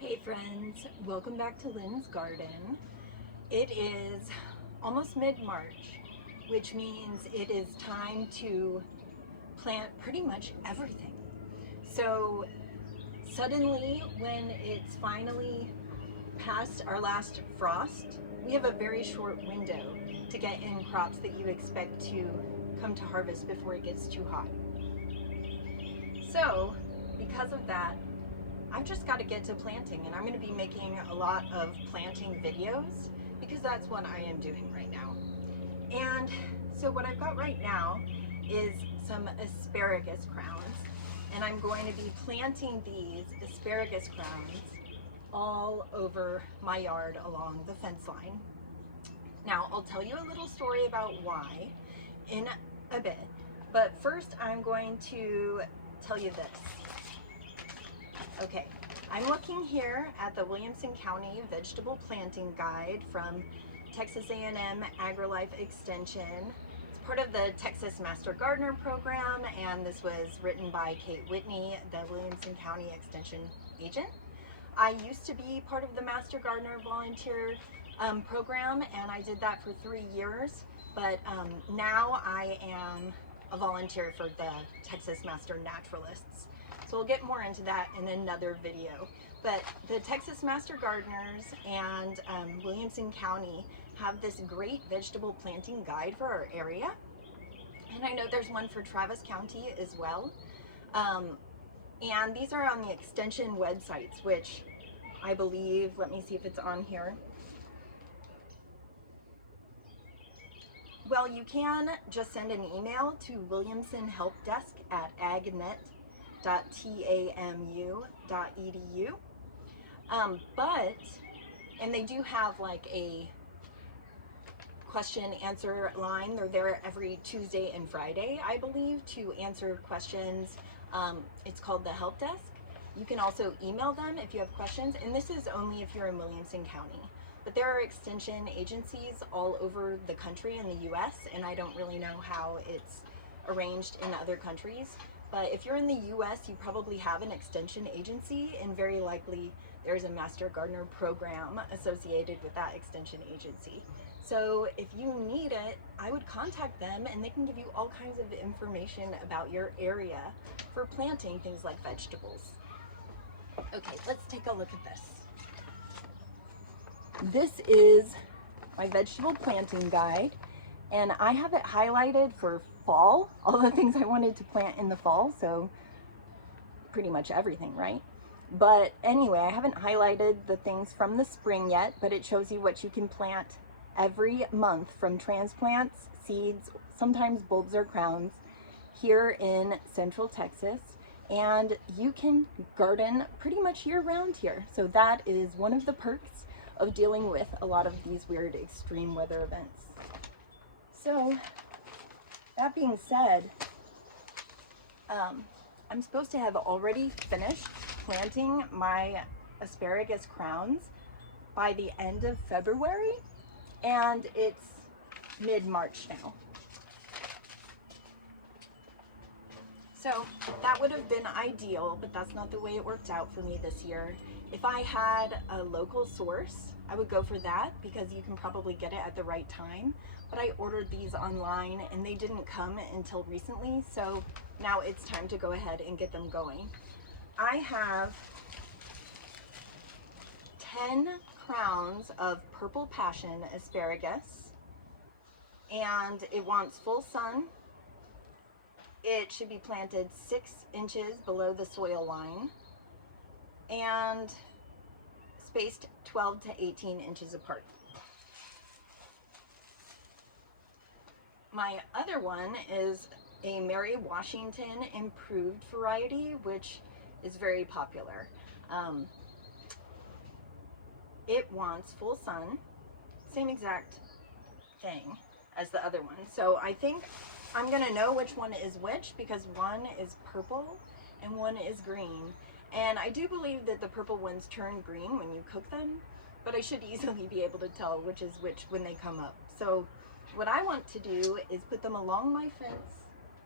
Hey friends, welcome back to Lynn's Garden. It is almost mid-March, which means it is time to plant pretty much everything. So suddenly, when it's finally past our last frost, we have a very short window to get in crops that you expect to come to harvest before it gets too hot. So because of that, I've just got to get to planting, and I'm going to be making a lot of planting videos because that's what I am doing right now. And so what I've got right now is some asparagus crowns, and I'm going to be planting these asparagus crowns all over my yard along the fence line. Now I'll tell you a little story about why in a bit, but first I'm going to tell you this. Okay, I'm looking here at the Williamson County Vegetable Planting Guide from Texas A&M AgriLife Extension. It's part of the Texas Master Gardener program, and this was written by Kate Whitney, the Williamson County Extension agent. I used to be part of the Master Gardener volunteer program, and I did that for 3 years, but now I am a volunteer for the Texas Master Naturalists. So we'll get more into that in another video. But the Texas Master Gardeners and Williamson County have this great vegetable planting guide for our area. And I know there's one for Travis County as well. And these are on the extension websites, which I believe, let me see if it's on here. Well, you can just send an email to williamsonhelpdesk@agnet.tamu.edu. And they do have like a question answer line. They're there every Tuesday and Friday, I believe, to answer questions. It's called the help desk. You can also email them if you have questions, and this is only if you're in Williamson County. But there are extension agencies all over the country in the US, and I don't really know how it's arranged in other countries. But if you're in the US, you probably have an extension agency, and very likely there's a Master Gardener program associated with that extension agency. So if you need it, I would contact them, and they can give you all kinds of information about your area for planting things like vegetables. Okay, let's take a look at this. This is my vegetable planting guide, and I have it highlighted for fall, all the things I wanted to plant in the fall, so pretty much everything, right? But anyway, I haven't highlighted the things from the spring yet, but it shows you what you can plant every month from transplants, seeds, sometimes bulbs or crowns here in Central Texas. And you can garden pretty much year-round here. So that is one of the perks of dealing with a lot of these weird extreme weather events. So that being said, I'm supposed to have already finished planting my asparagus crowns by the end of February, and it's mid-March now. So that would have been ideal, but that's not the way it worked out for me this year. If I had a local source, I would go for that because you can probably get it at the right time. But I ordered these online and they didn't come until recently, so now it's time to go ahead and get them going. I have 10 crowns of purple passion asparagus, and it wants full sun. It should be planted 6 inches below the soil line and spaced 12 to 18 inches apart. My other one is a Mary Washington improved variety, which is very popular. It wants full sun, same exact thing as the other one. So I think I'm gonna know which one is which because one is purple and one is green. And I do believe that the purple ones turn green when you cook them, but I should easily be able to tell which is which when they come up. So what I want to do is put them along my fence,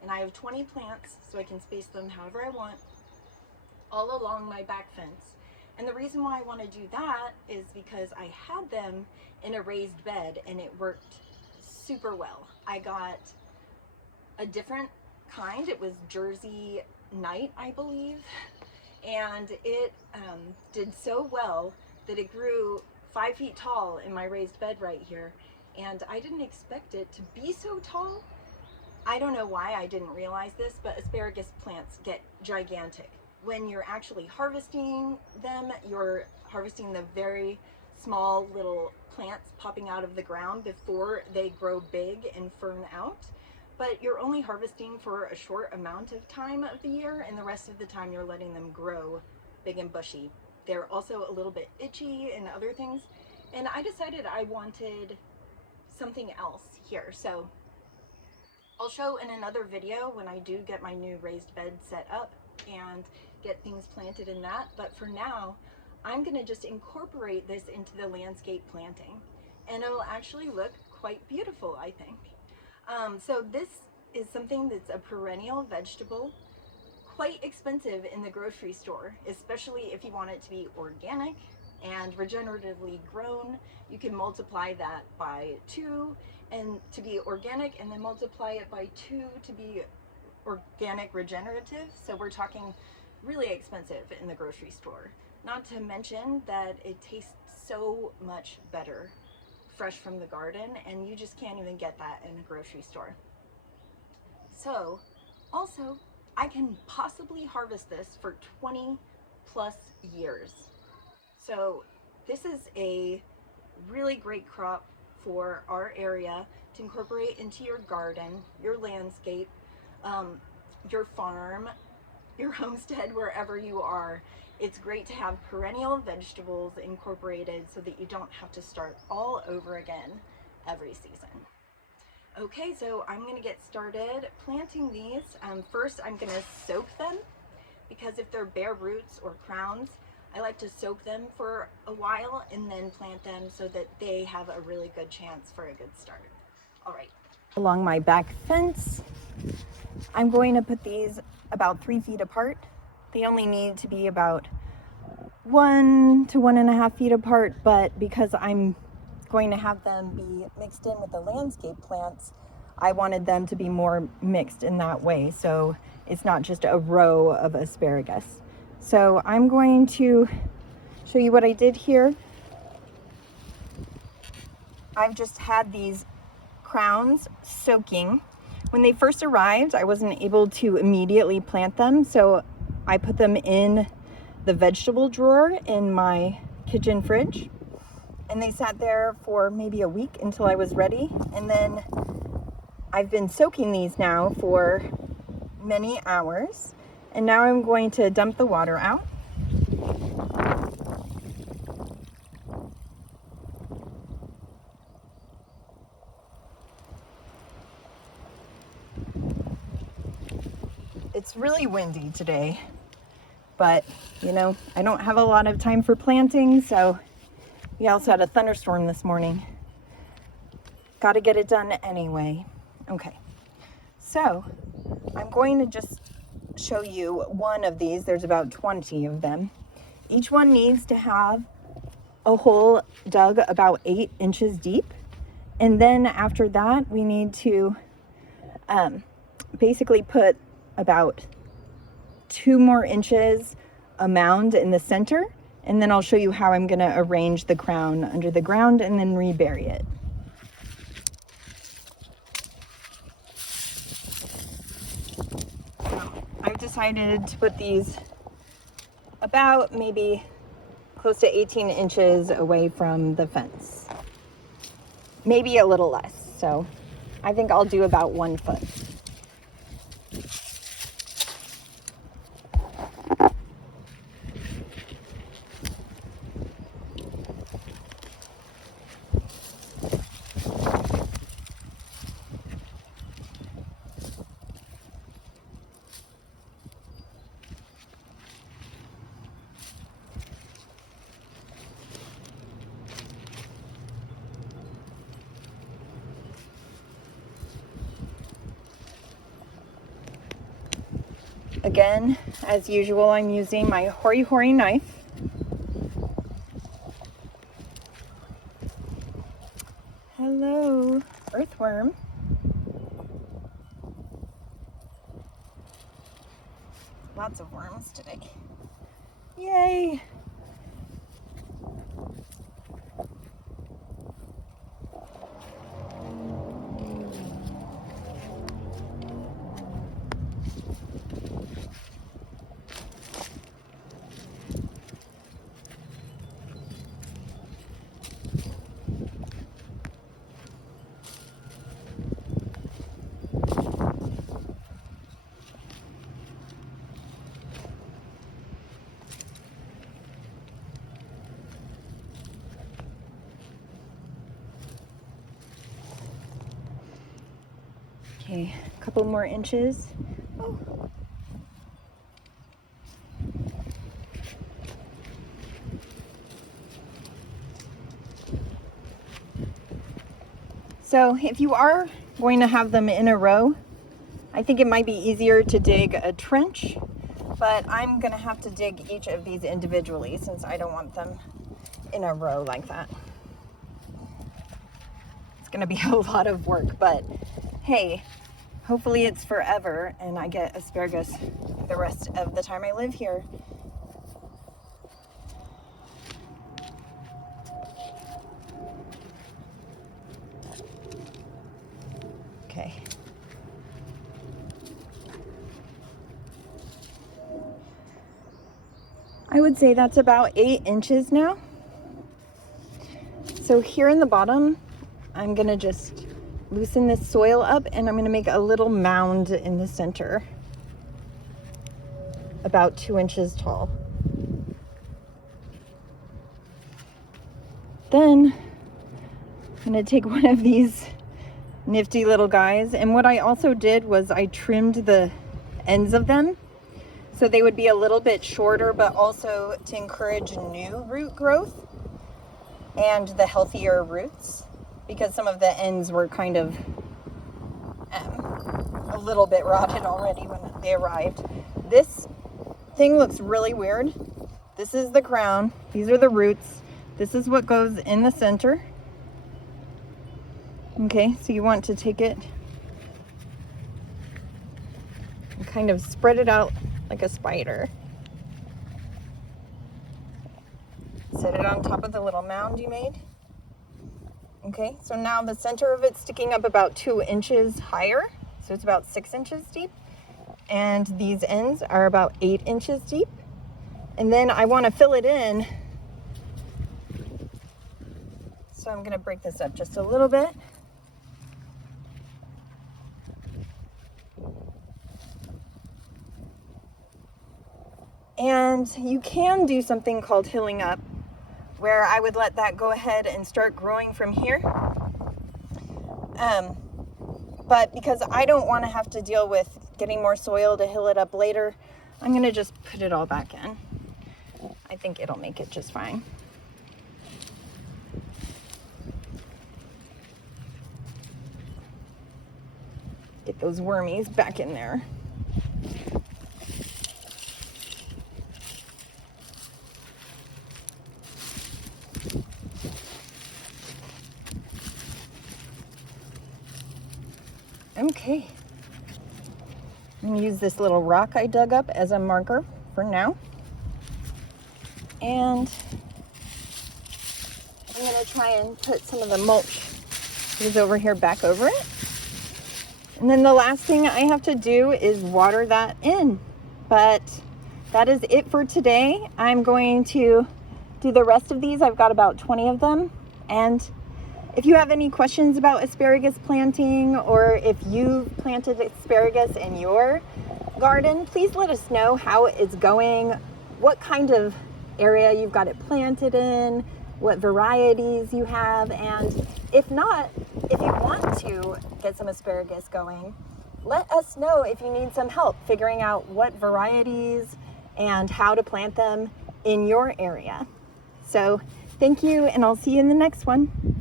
and I have 20 plants, so I can space them however I want, all along my back fence. And the reason why I want to do that is because I had them in a raised bed and it worked super well. I got a different kind. It was Jersey Night, I believe. And it did so well that it grew 5 feet tall in my raised bed right here. And I didn't expect it to be so tall. I don't know why I didn't realize this, but asparagus plants get gigantic. When you're actually harvesting them, you're harvesting the very small little plants popping out of the ground before they grow big and fern out. But you're only harvesting for a short amount of time of the year, and the rest of the time you're letting them grow big and bushy. They're also a little bit itchy and other things. And I decided I wanted something else here. So I'll show in another video when I do get my new raised bed set up and get things planted in that. But for now, I'm gonna just incorporate this into the landscape planting, and it'll actually look quite beautiful, I think. So this is something that's a perennial vegetable, quite expensive in the grocery store, especially if you want it to be organic and regeneratively grown. You can multiply that by 2 and to be organic, and then multiply it by 2 to be organic regenerative. So we're talking really expensive in the grocery store. Not to mention that it tastes so much better fresh from the garden, and you just can't even get that in a grocery store. So also, I can possibly harvest this for 20 plus years. So this is a really great crop for our area to incorporate into your garden, your landscape, your farm, your homestead, wherever you are. It's great to have perennial vegetables incorporated so that you don't have to start all over again every season. Okay, so I'm gonna get started planting these. First, I'm gonna soak them, because if they're bare roots or crowns, I like to soak them for a while and then plant them so that they have a really good chance for a good start. All right. Along my back fence, I'm going to put these about 3 feet apart. They only need to be about 1 to 1.5 feet apart, but because I'm going to have them be mixed in with the landscape plants, I wanted them to be more mixed in that way, so it's not just a row of asparagus. So I'm going to show you what I did here. I've just had these crowns soaking. When they first arrived, I wasn't able to immediately plant them, so I put them in the vegetable drawer in my kitchen fridge, and they sat there for maybe a week until I was ready. And then I've been soaking these now for many hours, and now I'm going to dump the water out. It's really windy today, but you know, I don't have a lot of time for planting, so we also had a thunderstorm this morning. Got to get it done anyway. Okay, so I'm going to just show you one of these. There's about 20 of them. Each one needs to have a hole dug about 8 inches deep, and then after that we need to basically put about 2 more inches a mound in the center, and then I'll show you how I'm going to arrange the crown under the ground and then rebury it. I've decided to put these about maybe close to 18 inches away from the fence. Maybe a little less, so I think I'll do about 1 foot. Again, as usual, I'm using my Hori Hori knife. earthworm. Lots of worms today. Yay! Okay, a couple more inches. Oh. So if you are going to have them in a row, I think it might be easier to dig a trench, but I'm gonna have to dig each of these individually since I don't want them in a row like that. It's gonna be a lot of work, but hey, hopefully it's forever and I get asparagus the rest of the time I live here. Okay. I would say that's about 8 inches now. So here in the bottom, I'm gonna just loosen this soil up and I'm gonna make a little mound in the center, about 2 inches tall. Then I'm gonna take one of these nifty little guys, and what I also did was I trimmed the ends of them so they would be a little bit shorter, but also to encourage new root growth and the healthier roots, because some of the ends were kind of a little bit rotted already when they arrived. This thing looks really weird. This is the crown. These are the roots. This is what goes in the center. Okay, so you want to take it and kind of spread it out like a spider. Set it on top of the little mound you made. Okay, so now the center of it's sticking up about 2 inches higher, so it's about 6 inches deep. And these ends are about 8 inches deep. And then I want to fill it in. So I'm going to break this up just a little bit. And you can do something called hilling up, where I would let that go ahead and start growing from here. But because I don't want to have to deal with getting more soil to hill it up later, I'm going to just put it all back in. I think it'll make it just fine. Get those wormies back in there. Okay, I'm gonna use this little rock I dug up as a marker for now. And I'm gonna try and put some of the mulch that is over here back over it. And then the last thing I have to do is water that in. But that is it for today. I'm going to do the rest of these. I've got about 20 of them. And if you have any questions about asparagus planting, or if you've planted asparagus in your garden, please let us know how it's going, what kind of area you've got it planted in, what varieties you have, and if not, if you want to get some asparagus going, let us know if you need some help figuring out what varieties and how to plant them in your area. So thank you, and I'll see you in the next one.